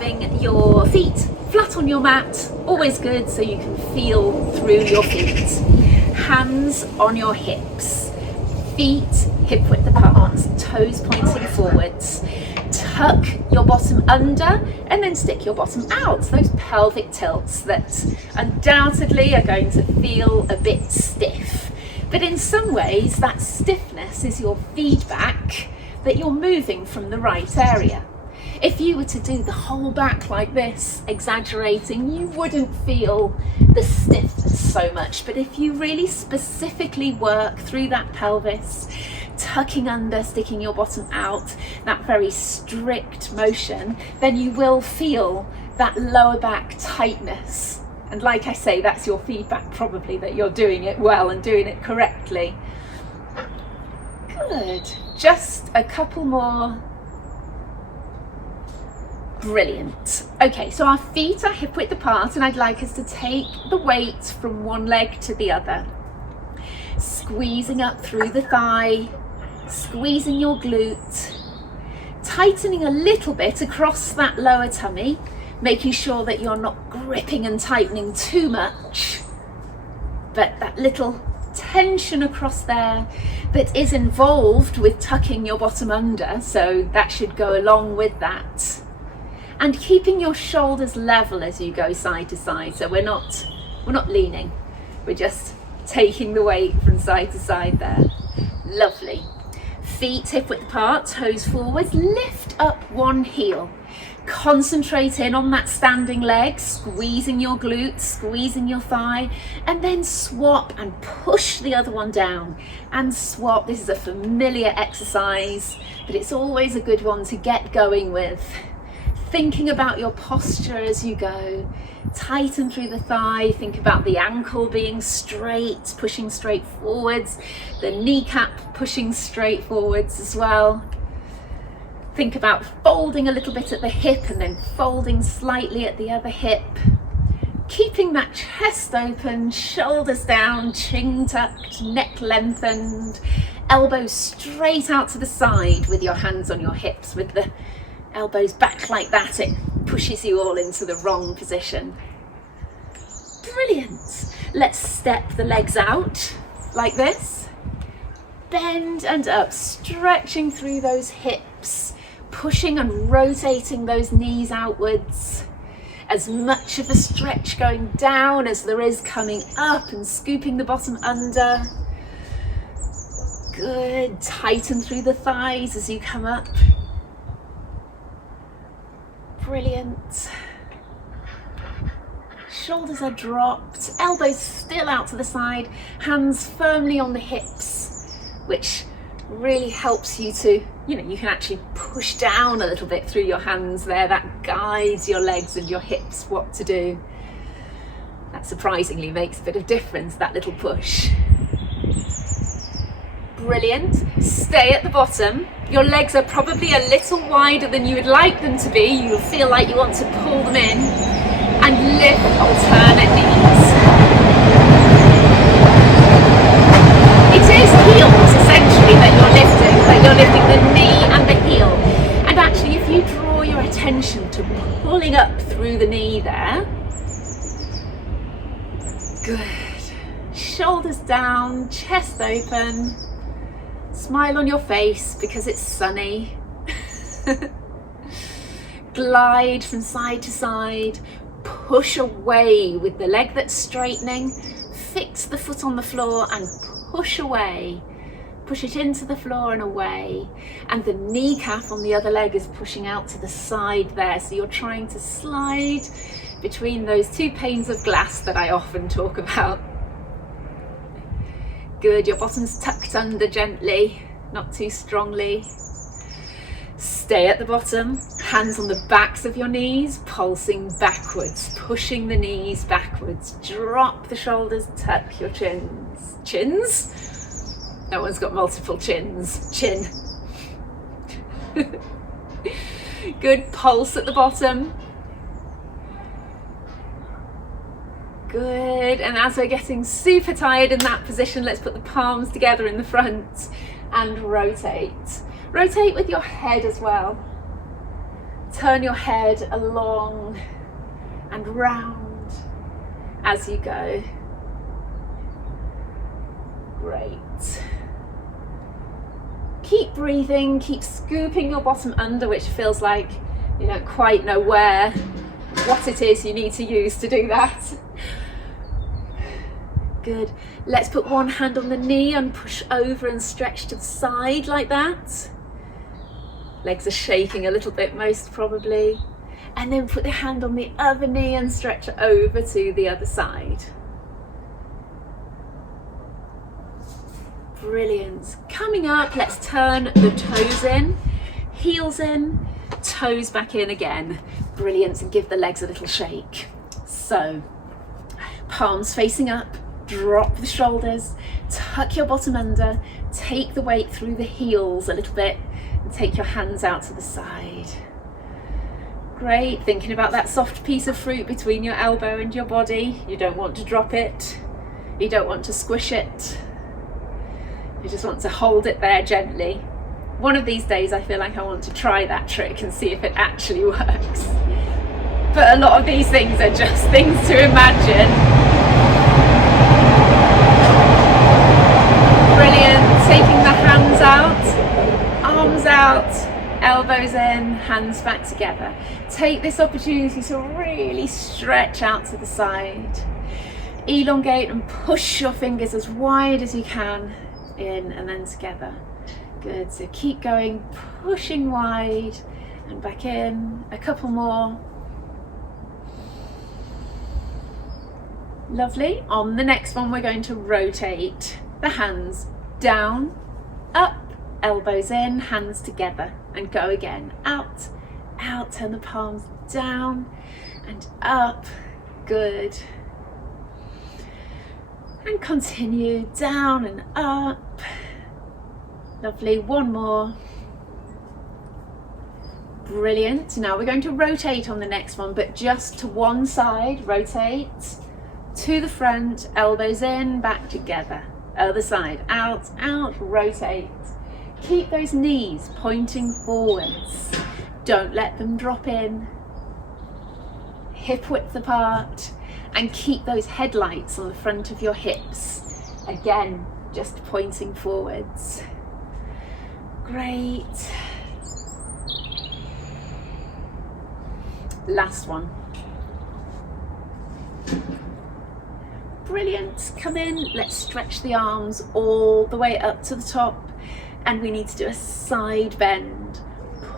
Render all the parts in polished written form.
having your feet flat on your mat, always good, so you can feel through your feet. Hands on your hips, feet hip width apart, toes pointing forwards. Tuck your bottom under and then stick your bottom out. Those pelvic tilts that undoubtedly are going to feel a bit stiff. But in some ways, that stiffness is your feedback that you're moving from the right area. If you were to do the whole back like this, exaggerating, you wouldn't feel the stiffness so much. But if you really specifically work through that pelvis, tucking under, sticking your bottom out, that very strict motion, then you will feel that lower back tightness. And like I say, that's your feedback probably that you're doing it well and doing it correctly. Good. Just a couple more. Brilliant. Okay, so our feet are hip width apart and I'd like us to take the weight from one leg to the other. Squeezing up through the thigh, squeezing your glute, tightening a little bit across that lower tummy, making sure that you're not gripping and tightening too much, but that little tension across there that is involved with tucking your bottom under, so that should go along with that. And keeping your shoulders level as you go side to side, so we're not leaning, we're just taking the weight from side to side there. Lovely. Feet hip width apart, toes forwards, lift up one heel. Concentrate in on that standing leg, squeezing your glutes, squeezing your thigh, and then swap and push the other one down and swap. This is a familiar exercise, but it's always a good one to get going with. Thinking about your posture as you go. Tighten through the thigh, think about the ankle being straight, pushing straight forwards, the kneecap pushing straight forwards as well. Think about folding a little bit at the hip and then folding slightly at the other hip. Keeping that chest open, shoulders down, chin tucked, neck lengthened, elbows straight out to the side with your hands on your hips, with the elbows back like that. It pushes you all into the wrong position. Brilliant. Let's step the legs out like this. Bend and up, stretching through those hips, pushing and rotating those knees outwards. As much of a stretch going down as there is coming up, and scooping the bottom under. Good. Tighten through the thighs as you come up. Brilliant. Shoulders are dropped, elbows still out to the side, hands firmly on the hips, which really helps you to, you can actually push down a little bit through your hands there. That guides your legs and your hips what to do. That surprisingly makes a bit of difference, that little push. Brilliant. Stay at the bottom. Your legs are probably a little wider than you would like them to be. You will feel like you want to pull them in, and lift alternate knees. It is heels essentially that you're lifting the knee and the heel. And actually, if you draw your attention to pulling up through the knee there, good. Shoulders down, chest open. Smile on your face because it's sunny. Glide from side to side. Push away with the leg that's straightening. Fix the foot on the floor and push away. Push it into the floor and away. And the kneecap on the other leg is pushing out to the side there. So you're trying to slide between those two panes of glass that I often talk about. Good, your bottom's tucked under gently, not too strongly. Stay at the bottom, hands on the backs of your knees, pulsing backwards, pushing the knees backwards. Drop the shoulders, tuck your chins. Chins? No one's got multiple chins. Chin. Good, pulse at the bottom. Good, and as we're getting super tired in that position, let's put the palms together in the front and rotate. Rotate with your head as well. Turn your head along and round as you go. Great. Keep breathing, keep scooping your bottom under, which feels like you don't quite know what it is you need to use to do that. Good. Let's put one hand on the knee and push over and stretch to the side like that. Legs are shaking a little bit, most probably. And then put the hand on the other knee and stretch over to the other side. Brilliant. Coming up, let's turn the toes in, heels in, toes back in again. Brilliant, and give the legs a little shake. So, palms facing up, drop the shoulders, tuck your bottom under, take the weight through the heels a little bit, and take your hands out to the side. Great, thinking about that soft piece of fruit between your elbow and your body. You don't want to drop it, you don't want to squish it. You just want to hold it there gently. One of these days I feel like I want to try that trick and see if it actually works. But a lot of these things are just things to imagine. Brilliant. Taking the hands out, arms out, elbows in, hands back together. Take this opportunity to really stretch out to the side. Elongate and push your fingers as wide as you can. In and then together. Good, so keep going, pushing wide and back in. A couple more. Lovely. On the next one, we're going to rotate the hands down, up, elbows in, hands together, and go again. Out, out, turn the palms down and up. Good. And continue down and up. Lovely, one more. Brilliant. Now we're going to rotate on the next one, but just to one side. Rotate to the front, elbows in, back together. Other side, out, out, rotate. Keep those knees pointing forwards. Don't let them drop in. Hip width apart. And keep those headlights on the front of your hips. Again, just pointing forwards. Great. Last one. Brilliant. Come in, let's stretch the arms all the way up to the top. And we need to do a side bend.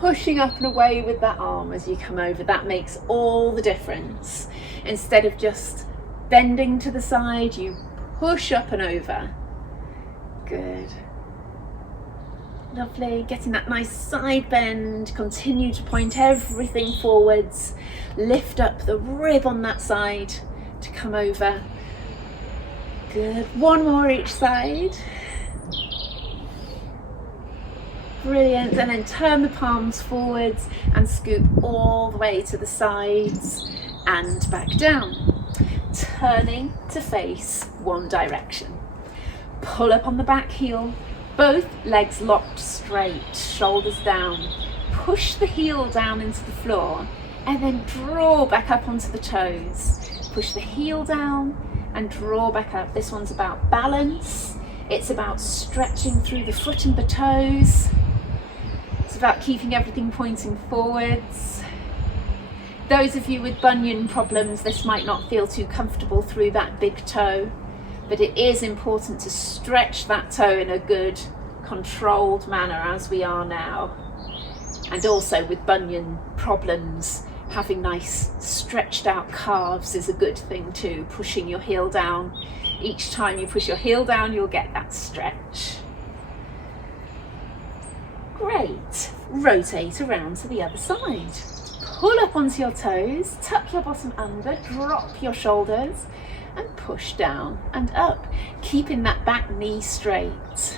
Pushing up and away with that arm as you come over. That makes all the difference. Instead of just bending to the side, you push up and over. Good. Lovely. Getting that nice side bend. Continue to point everything forwards. Lift up the rib on that side to come over. Good. One more each side. Brilliant. And then turn the palms forwards and scoop all the way to the sides and back down. Turning to face one direction. Pull up on the back heel, both legs locked straight, shoulders down. Push the heel down into the floor and then draw back up onto the toes. Push the heel down and draw back up. This one's about balance. It's about stretching through the foot and the toes. It's about keeping everything pointing forwards. Those of you with bunion problems, this might not feel too comfortable through that big toe, but it is important to stretch that toe in a good, controlled manner as we are now. And also with bunion problems, having nice stretched out calves is a good thing too, pushing your heel down. Each time you push your heel down, you'll get that stretch. Great. Rotate around to the other side. Pull up onto your toes, tuck your bottom under, drop your shoulders and push down and up, keeping that back knee straight.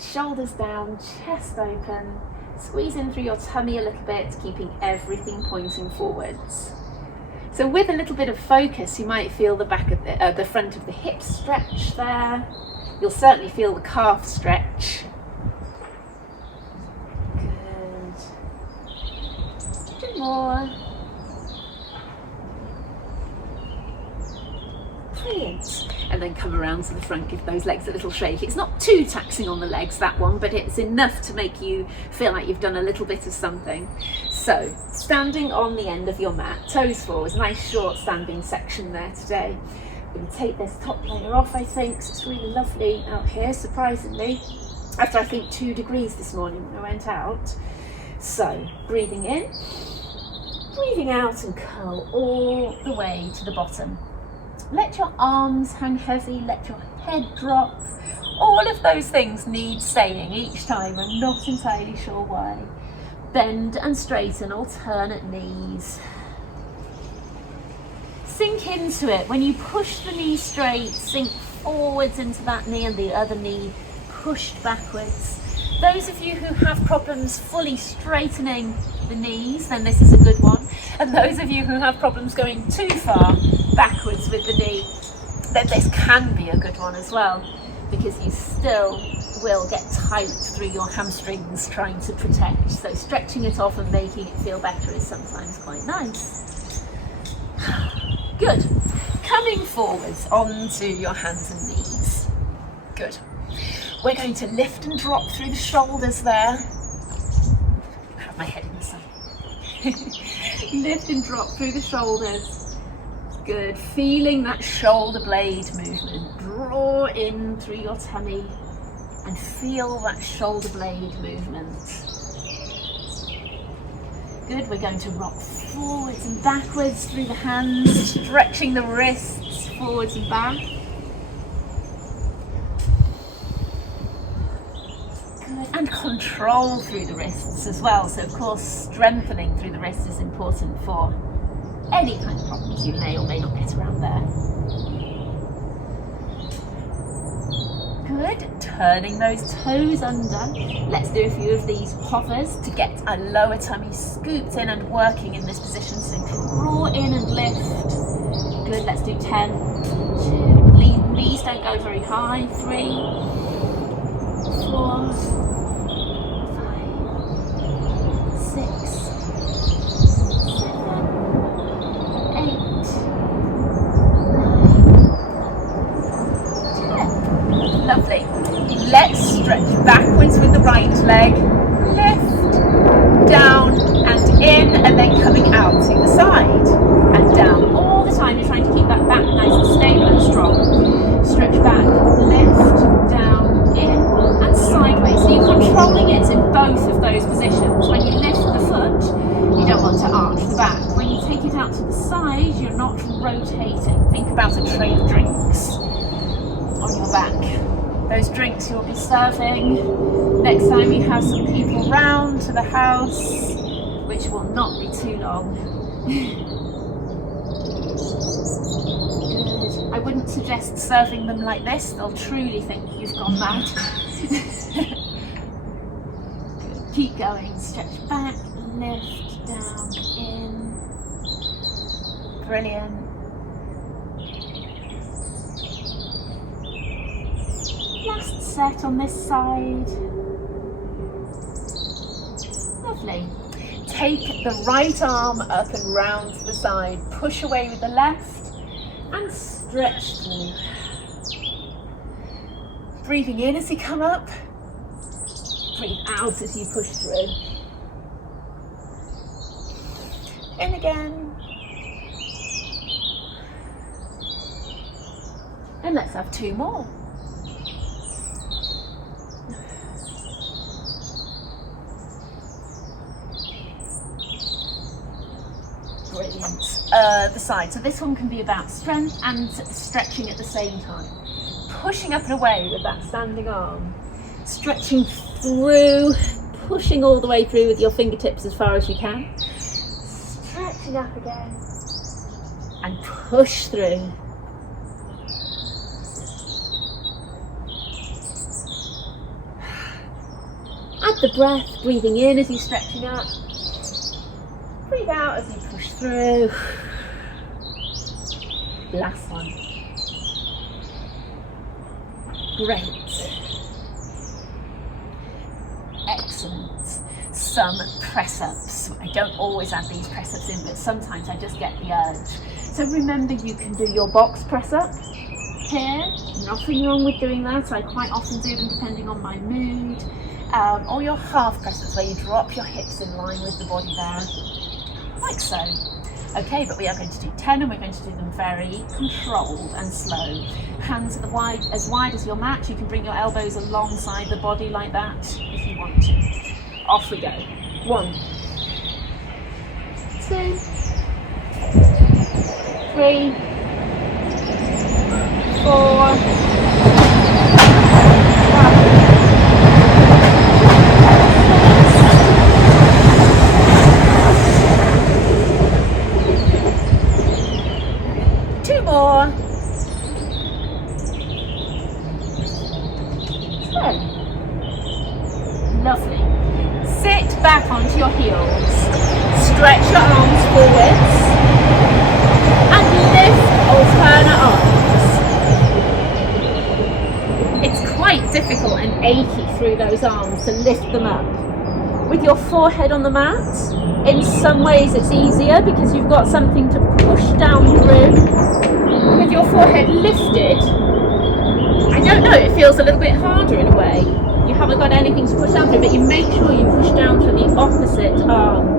Shoulders down, chest open, squeeze in through your tummy a little bit, keeping everything pointing forwards. So with a little bit of focus, you might feel the back of the front of the hips stretch there. You'll certainly feel the calf stretch. 4. Brilliant. And then come around to the front, give those legs a little shake. It's not too taxing on the legs, that one, but it's enough to make you feel like you've done a little bit of something. So, standing on the end of your mat, toes forwards, nice short standing section there today. I'm going to take this top layer off, I think, 'cause it's really lovely out here, surprisingly, after I think 2 degrees this morning when I went out. So, breathing in, breathing out, and curl all the way to the bottom. Let your arms hang heavy, let your head drop. All of those things need saying each time, I'm not entirely sure why. Bend and straighten, alternate knees. Sink into it. When you push the knee straight, sink forwards into that knee and the other knee pushed backwards. Those of you who have problems fully straightening the knees, then this is a good one. And those of you who have problems going too far backwards with the knee, then this can be a good one as well, because you still will get tight through your hamstrings trying to protect. So stretching it off and making it feel better is sometimes quite nice. Good. Coming forwards onto your hands and knees. Good. We're going to lift and drop through the shoulders there. Have my head in the sun. Lift and drop through the shoulders. Good. Feeling that shoulder blade movement. Draw in through your tummy and feel that shoulder blade movement. Good. We're going to rock forwards and backwards through the hands, stretching the wrists forwards and back. And control through the wrists as well. So of course strengthening through the wrists is important for any kind of problems you may or may not get around there. Good. Turning those toes under. Let's do a few of these hovers to get our lower tummy scooped in and working in this position. So draw in and lift. Good. Let's do 10. 2. Knees don't go very high. 3, 4, 6, 7, 8, 9, 10. Lovely. Let's stretch backwards with the right leg. Lift, down and in, and then coming out to the side and down. All the time you're trying to keep that back nice and stable and strong. Stretch back, lift, down, in, and sideways. So you're controlling it in both of those positions. When you lift the foot, you don't want to arch the back. When you take it out to the side, you're not rotating. Think about a tray of drinks on your back. Those drinks you'll be serving next time you have some people round to the house, which will not be too long. Good. I wouldn't suggest serving them like this. They'll truly think you've gone mad. Keep going. Stretch back, lift, down, in. Brilliant. Last set on this side. Lovely. Take the right arm up and round to the side. Push away with the left and stretch through. Breathing in as you come up. Breathe out as you push through. In again. And let's have 2 more. Brilliant. The side. So this one can be about strength and stretching at the same time. Pushing up and away with that standing arm. Stretching through, pushing all the way through with your fingertips as far as you can. Stretching up again. And push through. Add the breath, breathing in as you're stretching up. Breathe out as you push through. Last one. Great. Excellent. So some press ups. I don't always add these press ups in, but sometimes I just get the urge. So remember, you can do your box press up here, nothing wrong with doing that. I quite often do them depending on my mood. Or your half press ups, where you drop your hips in line with the body there, like so. Okay, but we are going to do 10, and we're going to do them very controlled and slow. Hands at as wide as your mat. You can bring your elbows alongside the body like that if you want to. Off we go. 1, 2, 3, 4, 2 more. 10. Lovely. Sit back onto your heels. Stretch your arms forwards and lift alternate arms. It's quite difficult and achy through those arms to lift them up. With your forehead on the mat, in some ways it's easier because you've got something to push down through. With your forehead lifted, I don't know, it feels a little bit harder in a way. You haven't got anything to push down through, but you make sure you push down through the opposite arm.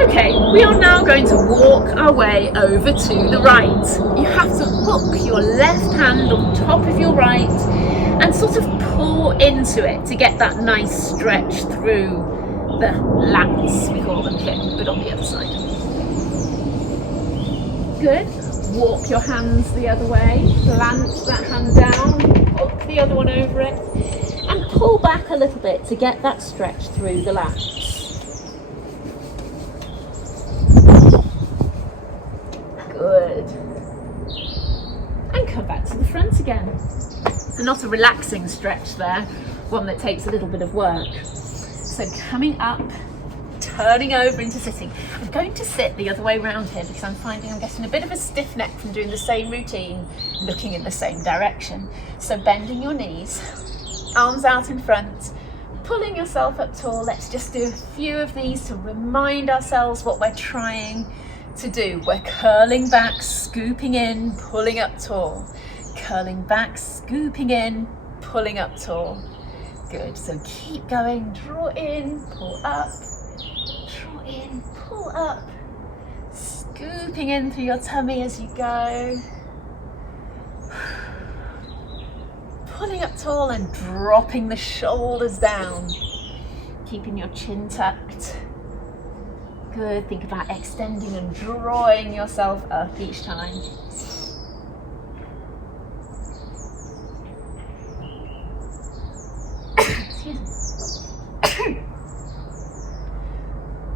Okay, we are now going to walk our way over to the right. You have to hook your left hand on top of your right and sort of pull into it to get that nice stretch through the lats, we call them here, but on the other side. Good. Walk your hands the other way, plant that hand down, hook the other one over it, and pull back a little bit to get that stretch through the lats. Good. And come back to the front again. So not a relaxing stretch there, one that takes a little bit of work. So coming up, turning over into sitting. I'm going to sit the other way around here because I'm finding I'm getting a bit of a stiff neck from doing the same routine, looking in the same direction. So bending your knees, arms out in front, pulling yourself up tall. Let's just do a few of these to remind ourselves what we're trying to do. We're curling back, scooping in, pulling up tall. Curling back, scooping in, pulling up tall. Good, so keep going, draw in, pull up, draw in, pull up, scooping in through your tummy as you go. Pulling up tall and dropping the shoulders down, keeping your chin tucked. Good, think about extending and drawing yourself up each time.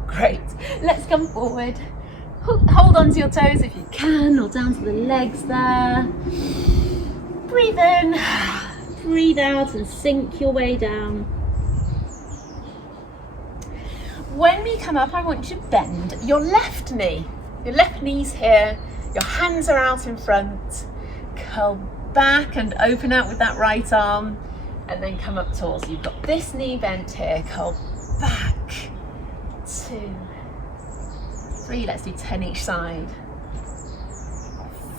Great, let's come forward. Hold on to your toes if you can, or down to the legs there. Breathe in, breathe out, and sink your way down. When we come up, I want you to bend your left knee. Your left knee's here, your hands are out in front. Curl back and open out with that right arm, and then come up tall. So you've got this knee bent here, curl back. 2, 3, let's do 10 each side.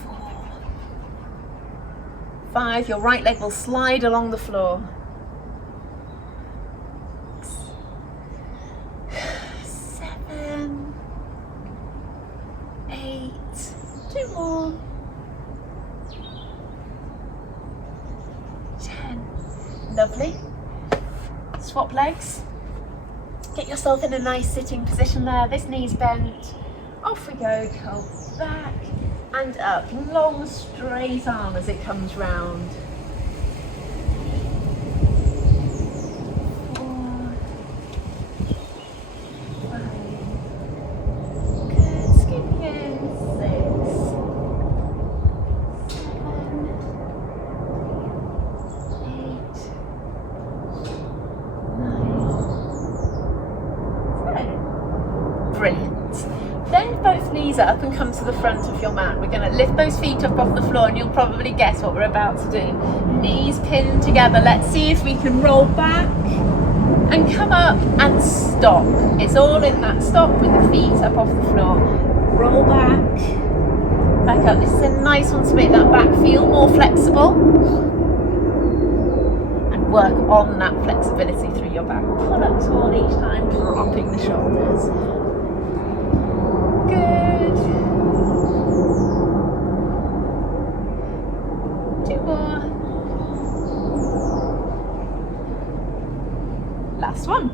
4, 5, your right leg will slide along the floor. 7, 8, 2 more. 10, lovely. Swap legs. Get yourself in a nice sitting position there. This knee's bent. Off we go, curl back and up. Long straight arm as it comes round. 4, 5. Good, scooping in. 6, 7, 8, 9. Brilliant. Bend both knees up and come to the front of your mat. We're going to lift those feet up off the floor, and you'll probably guess what we're about to do. Knees pinned together. Let's see if we can roll back And come up and stop. It's all in that stop with the feet up off the floor. Roll back up. This is a nice one to make that back feel more flexible. And work on that flexibility through your back. Pull up tall each time, dropping the shoulders. Good. 2 more. Last one.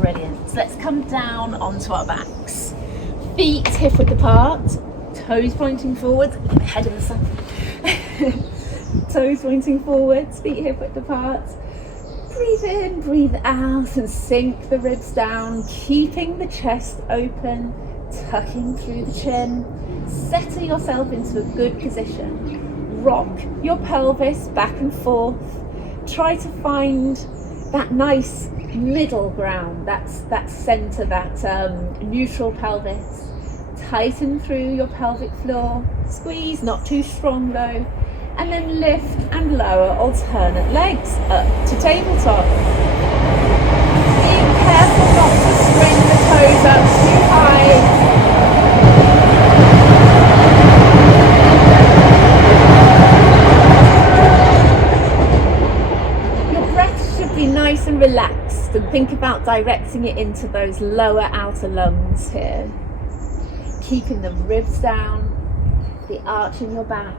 Brilliant. So let's come down onto our backs. Feet hip width apart, toes pointing forwards, head in the sun. Toes pointing forwards, feet hip width apart. Breathe in, breathe out, and sink the ribs down, keeping the chest open, tucking through the chin. Settle yourself into a good position. Rock your pelvis back and forth. Try to find that nice middle ground, that center, that neutral pelvis. Tighten through your pelvic floor. Squeeze, not too strong though. And then lift and lower alternate legs up to tabletop. Being careful not to swing the toes up too high. Nice and relaxed, and think about directing it into those lower outer lungs here. Keeping the ribs down, the arch in your back,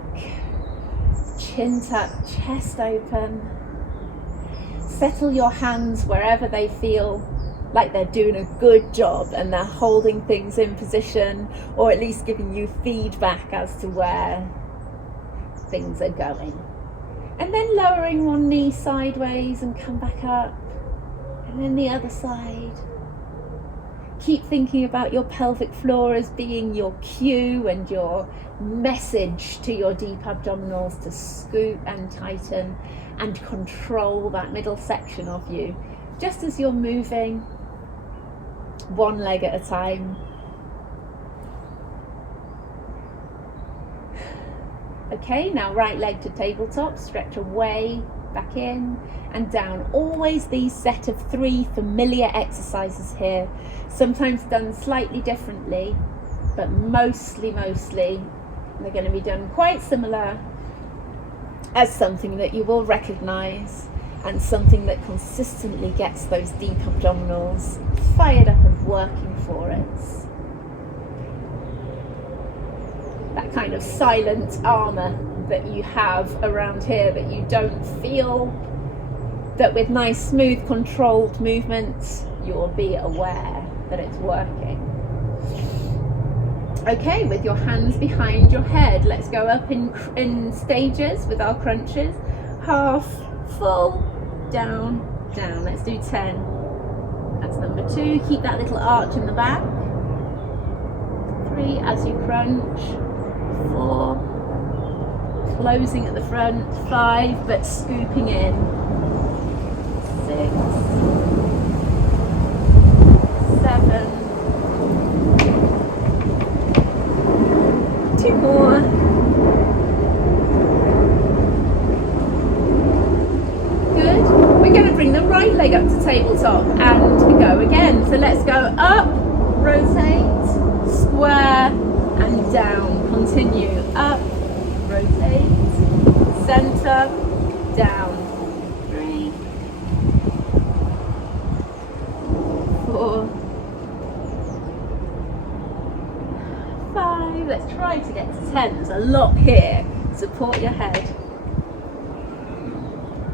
chin tucked, chest open. Settle your hands wherever they feel like they're doing a good job and they're holding things in position, or at least giving you feedback as to where things are going. And then lowering one knee sideways and come back up. And then the other side. Keep thinking about your pelvic floor as being your cue and your message to your deep abdominals to scoop and tighten and control that middle section of you, just as you're moving one leg at a time. Okay, now right leg to tabletop, stretch away, back in and down. Always these set of 3 familiar exercises here, sometimes done slightly differently, but mostly they're going to be done quite similar as something that you will recognize and something that consistently gets those deep abdominals fired up and working for it. That kind of silent armour that you have around here that you don't feel, that with nice smooth controlled movements you will be aware that it's working. Okay, with your hands behind your head, let's go up in stages with our crunches. Half, full, down, down. Let's do 10. That's number 2. Keep that little arch in the back. 3 as you crunch. 4, closing at the front. 5, but scooping in. 6, 7, 2 more. Good. We're going to bring the right leg up to tabletop and go again. So let's go up, rotate, square, and down. Continue up, rotate, center, down. 3, 4, 5. Let's try to get to 10. There's a lot here. Support your head.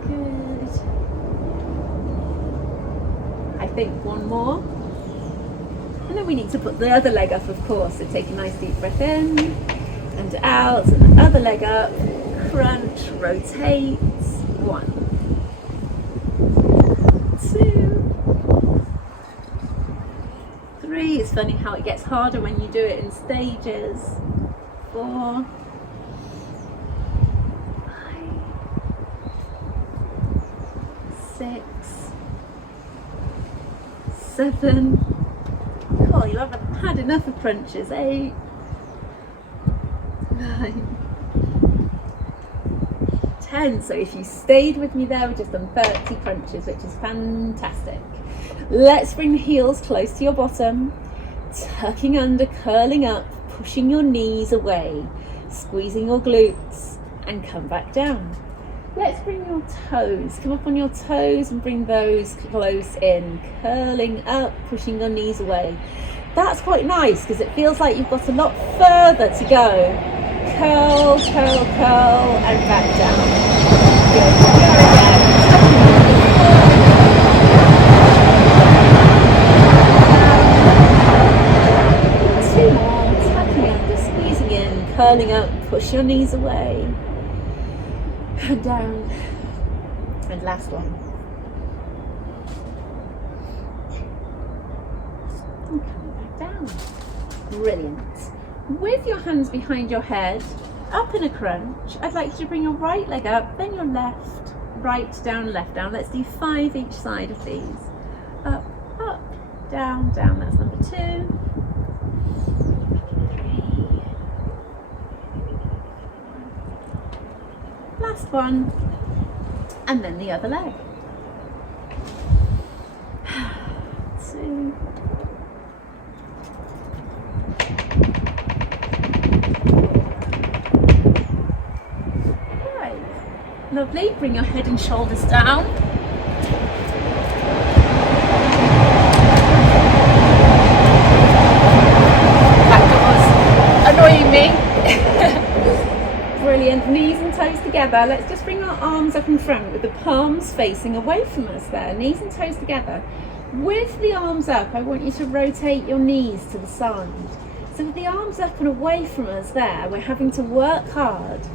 Good. I think one more. And then we need to put the other leg up, of course. So take a nice deep breath in and out, and the other leg up. Crunch, rotate. 1, 2, 3. It's funny how it gets harder when you do it in stages. 4, 5, 6, 7. Oh, you haven't had enough of crunches. 8, 9, 10. So if you stayed with me there, we've just done 30 crunches, which is fantastic. Let's bring the heels close to your bottom, tucking under, curling up, pushing your knees away, squeezing your glutes, and come back down. Let's bring your toes, come up on your toes and bring those close in, curling up, pushing your knees away. That's quite nice because it feels like you've got a lot further to go. Curl, curl, curl, and back down. Good. Go again. Two more. Tucking under, squeezing in, curling up, push your knees away. And down. And last one. And come back down. Brilliant. With your hands behind your head, up in a crunch, I'd like you to bring your right leg up, then your left, right down, left down. Let's do 5 each side of these. Up, up, down, down. That's number 2. 3. Last one. And then the other leg. 2. Lovely, bring your head and shoulders down. That was annoying me. Brilliant, knees and toes together. Let's just bring our arms up in front with the palms facing away from us there. Knees and toes together. With the arms up, I want you to rotate your knees to the side. So with the arms up and away from us there, we're having to work hard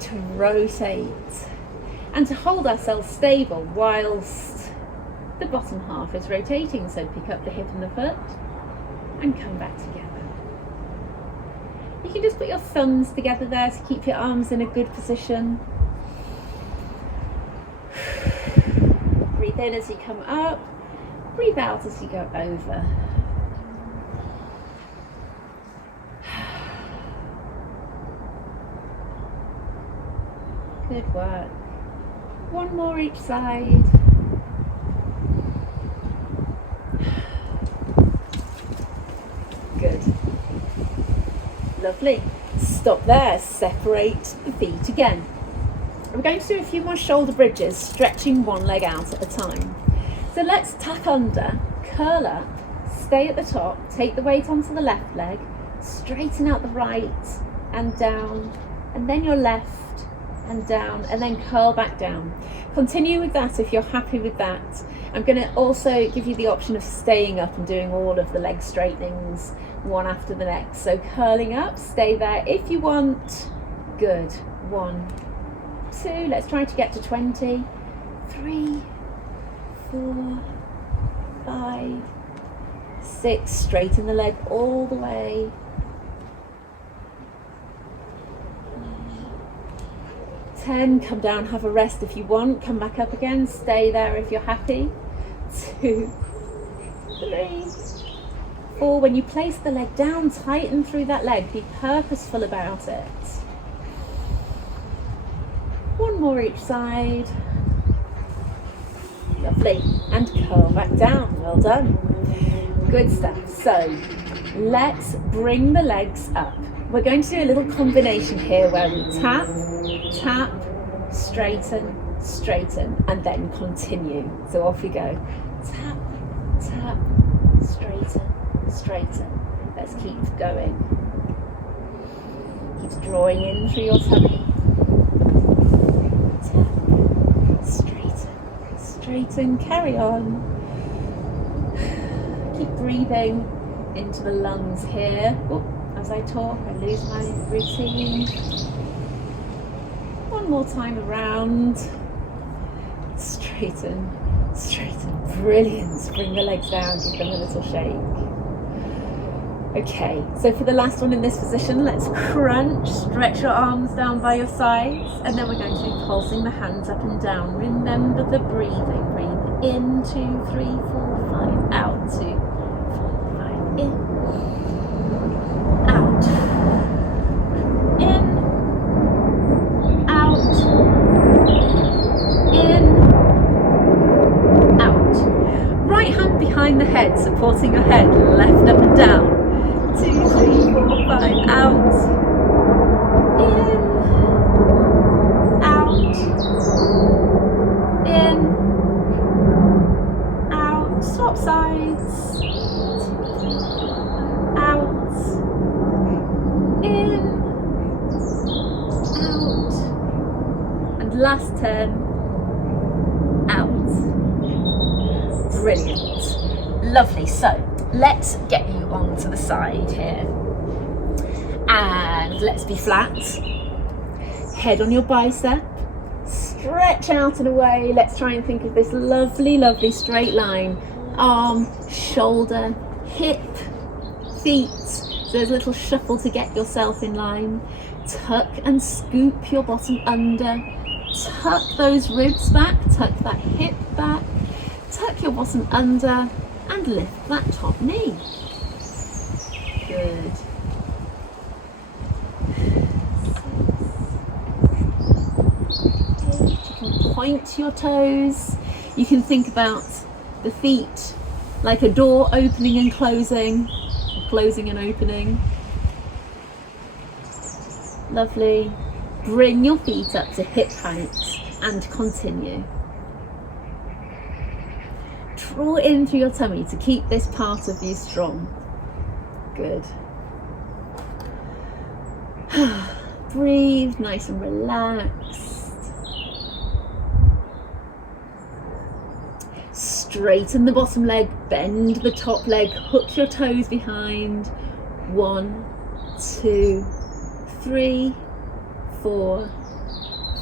to rotate and to hold ourselves stable whilst the bottom half is rotating. So pick up the hip and the foot and come back together. You can just put your thumbs together there to keep your arms in a good position. Breathe in as you come up, breathe out as you go over. Good work. One more each side. Good. Lovely. Stop there. Separate the feet again. We're going to do a few more shoulder bridges, stretching one leg out at a time. So let's tuck under, curl up, stay at the top, take the weight onto the left leg, straighten out the right and down, and then your left and down, and then curl back down. Continue with that if you're happy with that. I'm going to also give you the option of staying up and doing all of the leg straightenings one after the next. So curling up, stay there if you want. Good. 1, 2, let's try to get to 20. 3, 4, 5, 6, straighten the leg all the way. 10, come down, have a rest if you want, come back up again, stay there if you're happy. 2, 3, 4, when you place the leg down, tighten through that leg, be purposeful about it. 1 more each side. Lovely, and curl back down, well done. Good stuff. So let's bring the legs up. We're going to do a little combination here where we tap, tap, straighten, straighten, and then continue. So off we go. Tap, tap, straighten, straighten. Let's keep going. Keep drawing in through your tummy. Tap, straighten, straighten, carry on. Keep breathing into the lungs here. Oop. As I talk, I lose my routine. 1 more time around. Straighten, straighten. Brilliant. Bring the legs down, give them a little shake. Okay, so for the last one in this position, let's crunch. Stretch your arms down by your sides, and then we're going to be pulsing the hands up and down. Remember the breathing. Breathe in, 2, 3, 4, 5. Out, 2, 4, 5. In. Out, in, out, head, supporting your head, left up and down. 2, 3, 4, 5, out. In. Out. In. Out. Swap sides. 2, 3, 4, 5, out. In. Out. And last 10. Out. Brilliant. Lovely. So let's get you onto the side here. And let's be flat. Head on your bicep. Stretch out and away. Let's try and think of this lovely, lovely straight line. Arm, shoulder, hip, feet. So there's a little shuffle to get yourself in line. Tuck and scoop your bottom under. Tuck those ribs back. Tuck that hip back. Tuck your bottom under and lift that top knee. Good. You can point your toes. You can think about the feet like a door opening and closing, closing and opening. Lovely. Bring your feet up to hip height and continue. Draw in through your tummy to keep this part of you strong. Good. Breathe nice and relaxed. Straighten the bottom leg, bend the top leg, hook your toes behind. 1, 2, 3, 4,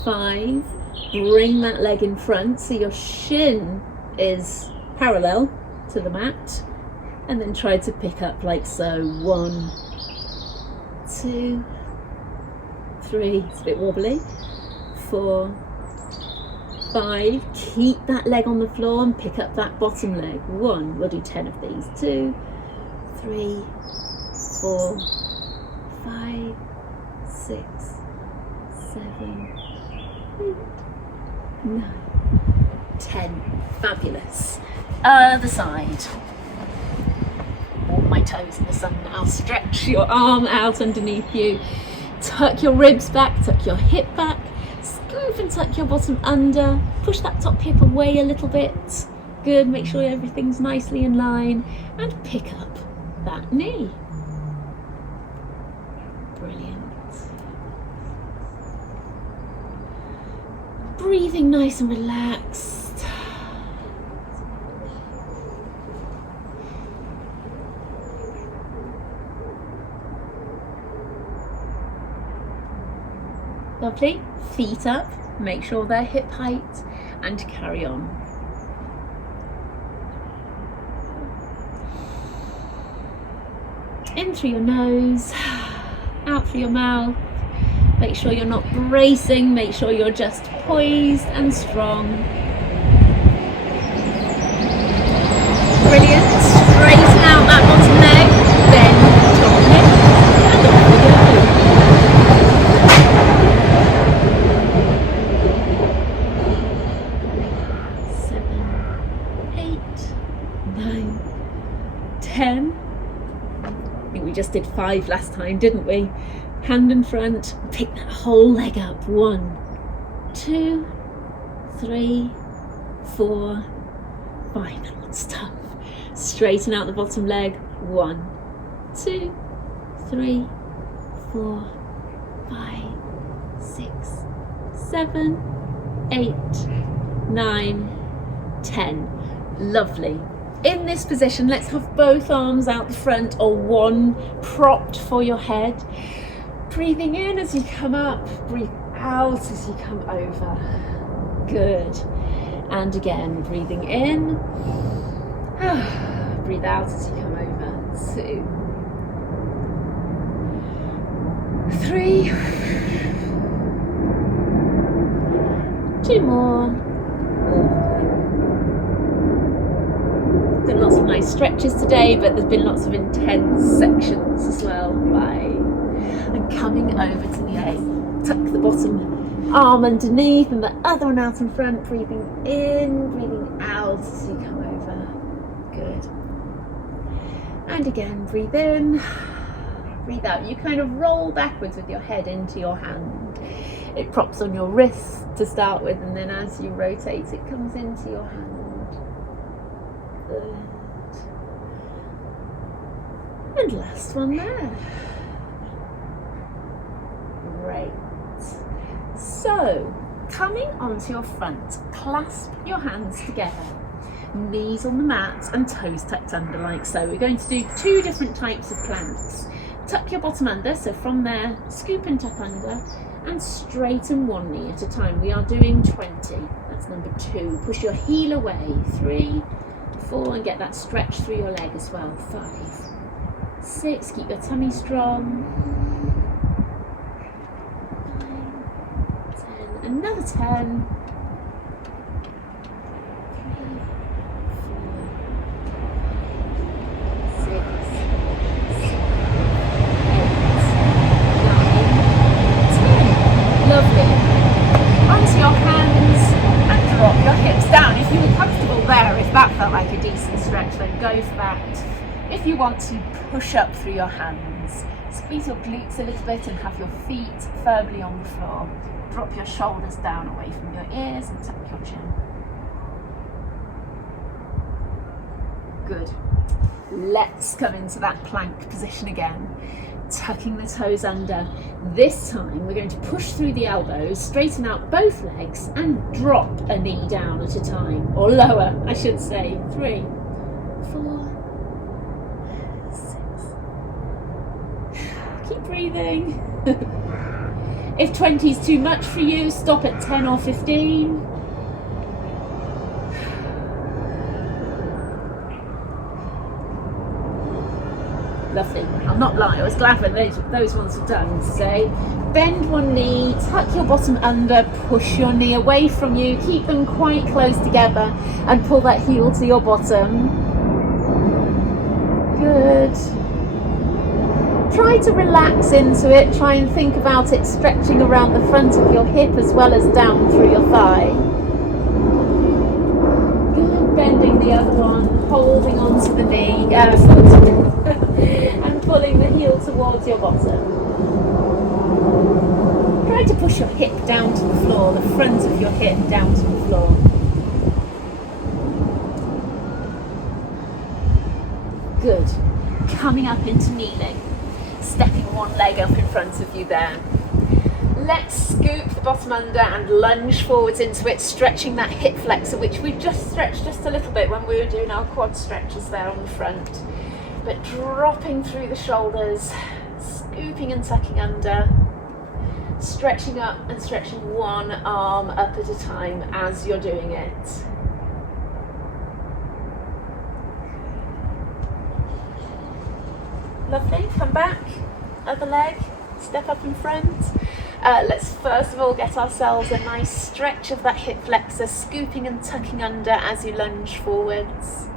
5. Bring that leg in front so your shin is parallel to the mat, and then try to pick up like so. 1, 2, 3, it's a bit wobbly. 4, 5, keep that leg on the floor and pick up that bottom leg. 1, we'll do 10 of these. 2, 3, 4, 5, 6, 7, 8, 9, 10. Fabulous. Other side. Warm my toes in the sun now. Stretch your arm out underneath you. Tuck your ribs back, tuck your hip back. Scoop and tuck your bottom under. Push that top hip away a little bit. Good, make sure everything's nicely in line. And pick up that knee. Brilliant. Breathing nice and relaxed. Lovely. Feet up, make sure they're hip height, and carry on. In through your nose, out through your mouth. Make sure you're not bracing, make sure you're just poised and strong. Brilliant. Straighten out that bottom leg, bend the top hip, and off we go. 10. I think we just did 5 last time, didn't we? Hand in front, pick that whole leg up. 1, 2, 3, 4, 5. That one's tough. Straighten out the bottom leg. 1, 2, 3, 4, 5, 6, 7, 8, 9, 10. Lovely. In this position, let's have both arms out the front or one propped for your head. Breathing in as you come up, breathe out as you come over. Good. And again, breathing in. Breathe out as you come over. 2, 3. 2 more. 4. Done lots of nice stretches today, but there's been lots of intense sections as well. 5. And coming over to the 8. Tuck the bottom arm underneath and the other one out in front. Breathing in, breathing out as you come over. Good. And again, breathe in, breathe out. You kind of roll backwards with your head into your hand. It props on your wrist to start with, and then as you rotate, it comes into your hand. Good. And last one there. Great. So, coming onto your front, clasp your hands together, knees on the mat and toes tucked under like so. We're going to do 2 different types of planks. Tuck your bottom under, so from there, scoop and tuck under, and straighten one knee at a time. We are doing 20. That's number 2. Push your heel away. 3, 4, and get that stretch through your leg as well. 5, 6, keep your tummy strong. 9, 10, another 10. 3, 4, 5, 6, 7, 8, 9, 10. Lovely. Onto your hands and drop your hips down. If you were comfortable there, if that felt like a decent stretch, then go for that. If you want to push up through your hands, squeeze your glutes a little bit and have your feet firmly on the floor. Drop your shoulders down away from your ears and tuck your chin. Good. Let's come into that plank position again, tucking the toes under. This time we're going to push through the elbows, straighten out both legs and drop a knee down at a time, or lower I should say. 3, 4, 6. Keep breathing. If 20 is too much for you, stop at 10 or 15. Lovely. I'll not lie, I was glad when those ones were done today. Bend one knee, tuck your bottom under, push your knee away from you, keep them quite close together and pull that heel to your bottom. Good. Try to relax into it, try and think about it stretching around the front of your hip as well as down through your thigh. Good. Bending the other one, holding onto the knee, and pulling the heel towards your bottom. Try to push your hip down to the floor, the front of your hip down to the floor. Good. Coming up into kneeling, stepping one leg up in front of you there. Let's scoop the bottom under and lunge forwards into it, stretching that hip flexor, which we just stretched just a little bit when we were doing our quad stretches there on the front. But dropping through the shoulders, scooping and tucking under, stretching up and stretching one arm up at a time as you're doing it. Lovely, come back, other leg, step up in front. Let's first of all get ourselves a nice stretch of that hip flexor, scooping and tucking under as you lunge forwards.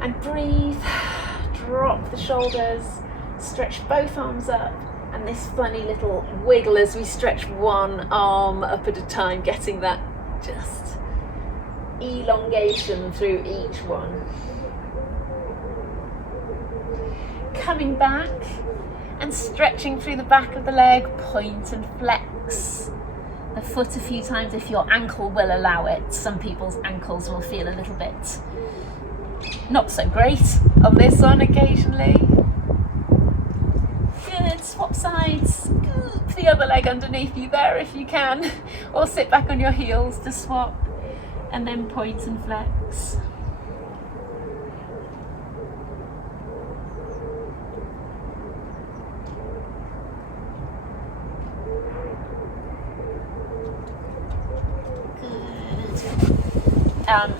And breathe, drop the shoulders, stretch both arms up, and this funny little wiggle as we stretch one arm up at a time, getting that just elongation through each one. Coming back and stretching through the back of the leg, point and flex the foot a few times if your ankle will allow it. Some people's ankles will feel a little bit not so great on this one occasionally. Good, swap sides, scoop the other leg underneath you there if you can, or sit back on your heels to swap, and then point and flex.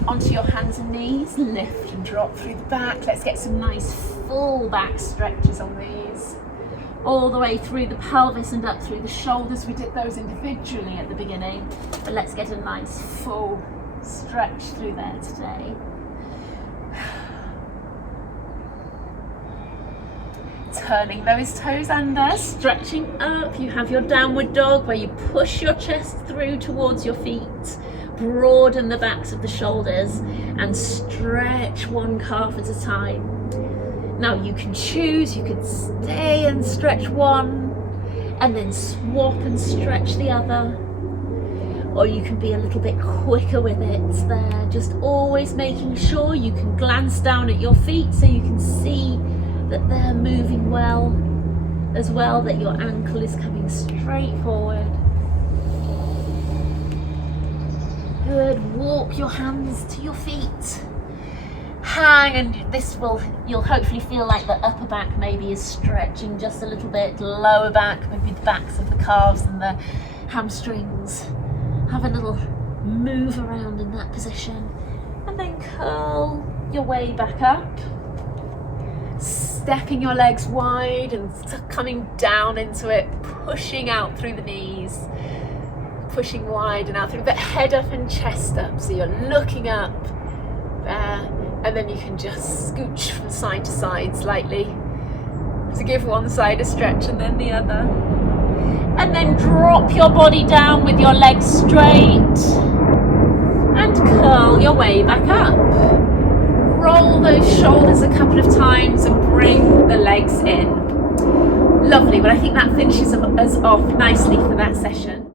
Onto your hands and knees, lift and drop through the back. Let's get some nice full back stretches on these. All the way through the pelvis and up through the shoulders. We did those individually at the beginning, but let's get a nice full stretch through there today. Turning those toes under, stretching up. You have your downward dog where you push your chest through towards your feet. broaden the backs of the shoulders and stretch one calf at a time. Now you can choose, you can stay and stretch one and then swap and stretch the other, or you can be a little bit quicker with it there, just always making sure you can glance down at your feet so you can see that they're moving well, as well that your ankle is coming straight forward. Good, walk your hands to your feet. Hang, and you'll hopefully feel like the upper back maybe is stretching just a little bit, lower back, maybe the backs of the calves and the hamstrings. Have a little move around in that position and then curl your way back up. Stepping your legs wide and coming down into it, pushing out through the knees, pushing wide and out through the head up and chest up, so you're looking up there, and then you can just scooch from side to side slightly to give one side a stretch and then the other, and then drop your body down with your legs straight and curl your way back up. Roll those shoulders a couple of times and bring the legs in. Lovely, well I think that finishes us off nicely for that session.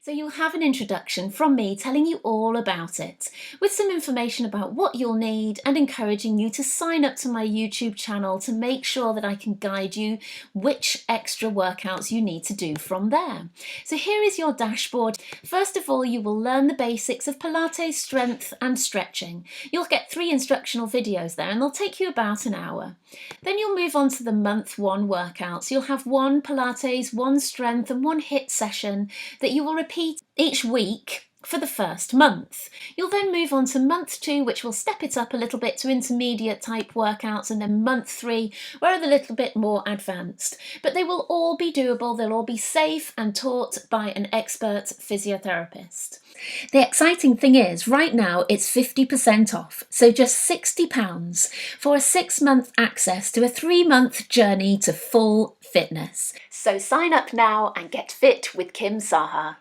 So you'll have an introduction from me telling you all about it, with some information about what you'll need and encouraging you to sign up to my YouTube channel to make sure that I can guide you which extra workouts you need to do from there. So here is your dashboard. First of all, you will learn the basics of Pilates, strength and stretching. You'll get 3 instructional videos there and they'll take you about an hour. Then you'll move on to the month 1 workouts. You'll have 1 Pilates, 1 strength and 1 HIIT session that you will repeat each week for the first month. You'll then move on to month 2, which will step it up a little bit to intermediate type workouts, and then month 3, where they're a little bit more advanced. But they will all be doable, they'll all be safe and taught by an expert physiotherapist. The exciting thing is, right now it's 50% off, so just £60 for a 6-month access to a 3-month journey to full fitness. So sign up now and get fit with Kim Saha.